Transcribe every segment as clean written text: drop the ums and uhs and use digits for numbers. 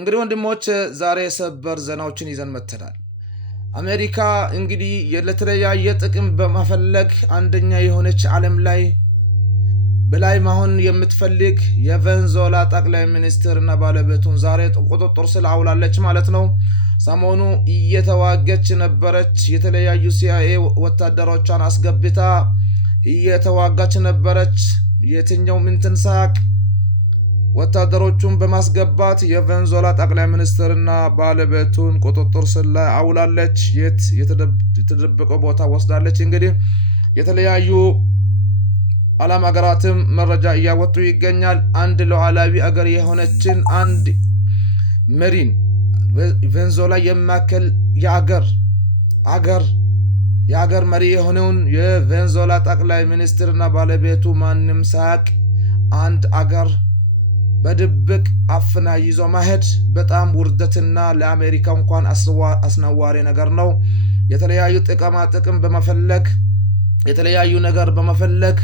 እንግዲህ ወንድሞች ዛሬ ሰበር ዜናዎችን ይዘን መጥተናል። አሜሪካ እንግዲህ ለተለያየ ጥቅም በመፈለግ አንደኛ የሆነች ዓለም ላይ በላይ ማሆን የምትፈልግ የቬንዙዌላ ጠቅላይ ሚኒስትርና ባለቤቱን ዛሬ ቁጥጥር ስር አውላለች ማለት ነው። ሰሞኑ እየተዋገች ነበረች። የተለያዩ CIA ወታደሮቿን አስገብታ እየተዋጋች ነበረች። የትኛው ምንትን ሳቅ ወታደሮቹን በማስገባት የቬንዙዌላ ጠቅላይ ሚኒስትርና ባለቤቱን ቁጥጥር ስር አውላለች። የተደበቀ ቦታ ወስዳለች። እንግዲህ የተለያዩ ዓለም ሀገራትም መረጃ እያወጡ ይገኛል። አንድ ሉዓላዊ አገር የሆነችን አንድ መሪን ቬንዙዌላ የማከል የአገር መሪ የሆነውን የቬንዙዌላ ጠቅላይ ሚኒስትርና ባለቤቱ ማንም ሳያቅ አንድ አገር በድብቅ አፍና ይዞ ማሄድ በጣም ውርደትና ለአሜሪካ እንኳን አስነዋሪ ነገር ነው። የተለያዩ ጥቅም በመፈለግ የተለያዩ ነገር በመፈለግ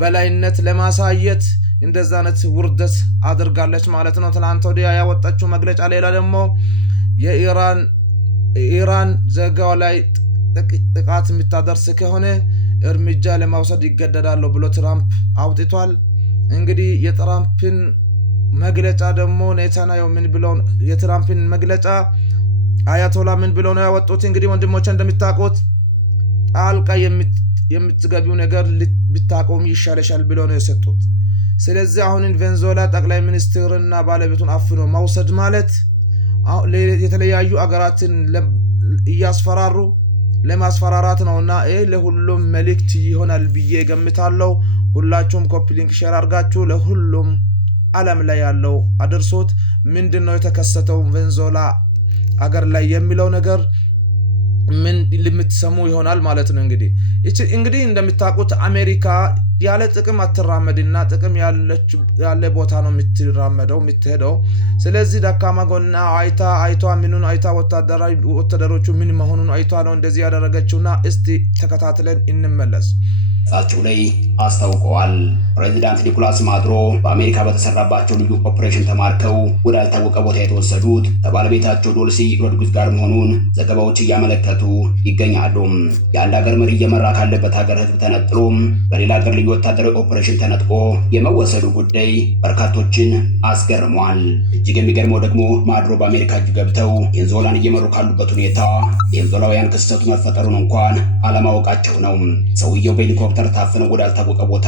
በላይነት ለማሳየት እንደዛ አይነት ውርደት አድርጋለች ማለት ነው። ትናንት ወዲያ ያወጣችው መግለጫ ሌላ ደግሞ የኢራን ዜጋው ላይ ጥቃት የምታደርስ ከሆነ እርምጃ ለማውሰድ ይገደዳሉ ብሎ ትራምፕ አውጥቷል። እንግዲህ የትራምፕን መግለጫ ደግሞ ኔታንያሁ ምን ብለው የትራምፕን መግለጫ አያቶላ ምን ብለው ነው ያወጡት? እንግዲህ ወንድሞቼ እንደምታውቁት ጣልቃ የምትገቢው ነገር ብታቆም ይሻለሻል ብለው ነው የሰጡት። ስለዚህ አሁን ቬንዙዌላ ጠቅላይ ሚኒስትርና ባለቤቱን አፍኖ መውሰድ ማለት የተለያዩ አገራትን እያስፈራሩ ለማስፈራራት ነውና ይሄ ለሁሉም መልእክት ይሆናል ብዬ ገምታለሁ። ሁላችሁም ኮፒ ሊንክ ሼር አድርጋችሁ ለሁሉም ዓለም ላይ ያለው አድርሶት ምንድነው የተከሰተው ቬንዙዌላ አገር ላይ የሚለው ነገር ምን ልምትሰሙ ይሆናል ማለት ነው። እንግዲህ እንደምታውቁት አሜሪካ ያለ ጥቅም አትራመድና ጥቅም ያለ ቦታ ነው የምትሄደው። ስለዚህ ደካማ ጎና አይቷ ምኑን አይታ ወታደሮቹ ምን መሆኑን አይቷ ነው እንደዚህ ያደረገችውና እስቲ ተከታትለን እንመለስ። ጻቸው ላይ አስታውቀዋል። ፕሬዚዳንት ኒኮላስ ማዱሮ በአሜሪካ በተሰራባቸው ልዩ ኦፕሬሽን ተማርከው ወዳልታወቀ ቦታ የተወሰዱት ከባለቤታቸው ዶልሲ ሮድሪጉዝ ጋር መሆኑን ዘገባዎች እያመለከቱ ይገኛሉ። የአንድ ሀገር መሪ እየመራ ካለበት ሀገር ሕዝብ ተነጥሎ በሌላ ሀገር ልዩ ወታደራዊ ኦፕሬሽን ተነጥቆ የመወሰዱ ጉዳይ በርካቶችን አስገርሟል። እጅግ የሚገርመው ደግሞ ማዱሮ በአሜሪካ እጅ ገብተው ቬንዙዌላን እየመሩ ካሉበት ሁኔታ ቬንዙዌላውያን ክስተቱ መፈጠሩን እንኳን አለማወቃቸው ነው። ሰውየው በሄሊኮፕተር ታፍነው ወዳልታወቀ ቦታ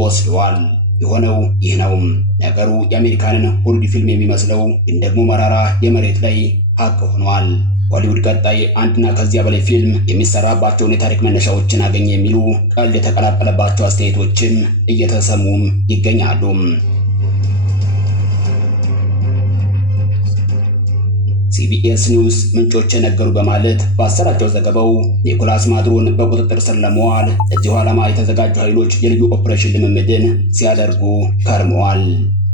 ወስደዋል። የሆነው ይህ ነው። ነገሩ የአሜሪካንን ሆሊውድ ፊልም የሚመስለው ግን ደግሞ መራራ የመሬት ላይ ሀቅ ሆኗል። ሆሊውድ ቀጣይ አንድና ከዚያ በላይ ፊልም የሚሰራባቸውን የታሪክ መነሻዎችን አገኘ የሚሉ ቀልድ የተቀላቀለባቸው አስተያየቶችም እየተሰሙም ይገኛሉ። CBS ኒውስ ምንጮች ነገሩ በማለት ባሰራጨው ዘገባው ኒኮላስ ማዱሮን በቁጥጥር ስር ለመዋል ለዚህ ዓላማ የተዘጋጁ ኃይሎች የልዩ ኦፕሬሽን ልምምድን ሲያደርጉ ከርመዋል።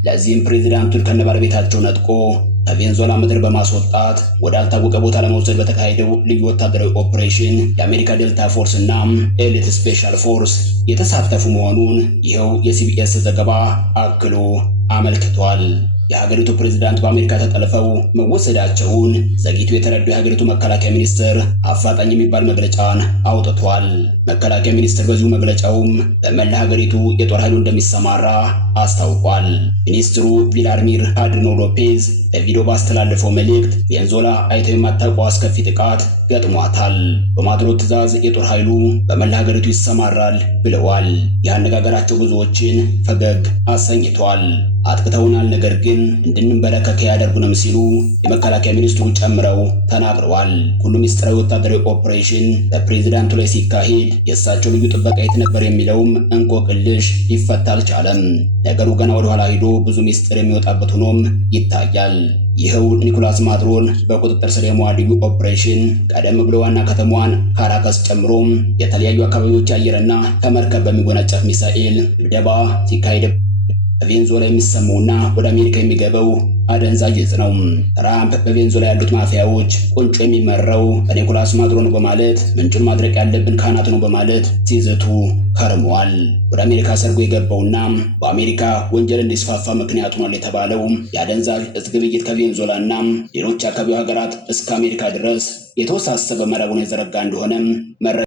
ለዚህም ፕሬዚዳንቱን ከነባለቤታቸው ነጥቆ ከቬንዙዌላ ምድር በማስወጣት ወዳልታወቀ ቦታ ለመውሰድ በተካሄደው ልዩ ወታደራዊ ኦፕሬሽን የአሜሪካ ዴልታ ፎርስ እና ኤሊት ስፔሻል ፎርስ የተሳተፉ መሆኑን ይኸው የCBS ዘገባ አክሎ አመልክቷል። የሀገሪቱ ፕሬዝዳንት በአሜሪካ ተጠልፈው መወሰዳቸውን ዘግይቶ የተረዱ የሀገሪቱ መከላከያ ሚኒስትር አፋጣኝ የሚባል መግለጫን አውጥቷል። መከላከያ ሚኒስትር በዚሁ መግለጫውም በመላ ሀገሪቱ የጦር ኃይሉ እንደሚሰማራ አስታውቋል። ሚኒስትሩ ቪላድሚር አድኖ ሎፔዝ በቪዲዮ ባስተላለፈው መልእክት ቬንዙዌላ አይተው የማታውቀው አስከፊ ጥቃት ገጥሟታል። በማዱሮ ትዕዛዝ የጦር ኃይሉ በመላ ሀገሪቱ ይሰማራል ብለዋል። የአነጋገራቸው ብዙዎችን ፈገግ አሰኝቷል። አጥቅተውናል፣ ነገር ግን እንድንበረከክ ያደርጉንም ሲሉ የመከላከያ ሚኒስትሩ ጨምረው ተናግረዋል። ሁሉም ሚስጥራዊ ወታደራዊ ኦፕሬሽን በፕሬዝዳንቱ ላይ ሲካሄድ የእሳቸው ልዩ ጥበቃ የት ነበር የሚለውም እንቆቅልሽ ሊፈታ አልቻለም። ነገሩ ገና ወደ ኋላ ሄዶ ብዙ ሚስጥር የሚወጣበት ሆኖም ይታያል። ይኸው ኒኮላስ ማዱሮን በቁጥጥር ስር የመዋል ልዩ ኦፕሬሽን ቀደም ብሎ ዋና ከተማዋን ካራካስ ጨምሮ የተለያዩ አካባቢዎች አየርና ከመርከብ በሚጎናጸፍ ሚሳኤል ድብደባ ሲካሄድ ቬንዙዌላ የሚሰማውና ወደ አሜሪካ የሚገባው አደንዛዥ እጽ ነው። ትራምፕ በቬንዙዌላ ያሉት ማፊያዎች ቁንጮ የሚመራው በኒኮላስ ማዱሮ ነው በማለት ምንጩን ማድረቅ ያለብን ካናት ነው በማለት ሲዝቱ ከርመዋል። ወደ አሜሪካ ሰርጎ የገባውና በአሜሪካ ወንጀል እንዲስፋፋ ምክንያት ሆኗል የተባለው የአደንዛዥ እጽ ግብይት ከቬንዙዌላና ሌሎች አካባቢ ሀገራት እስከ አሜሪካ ድረስ የተወሳሰበ መረቡን የዘረጋ እንደሆነ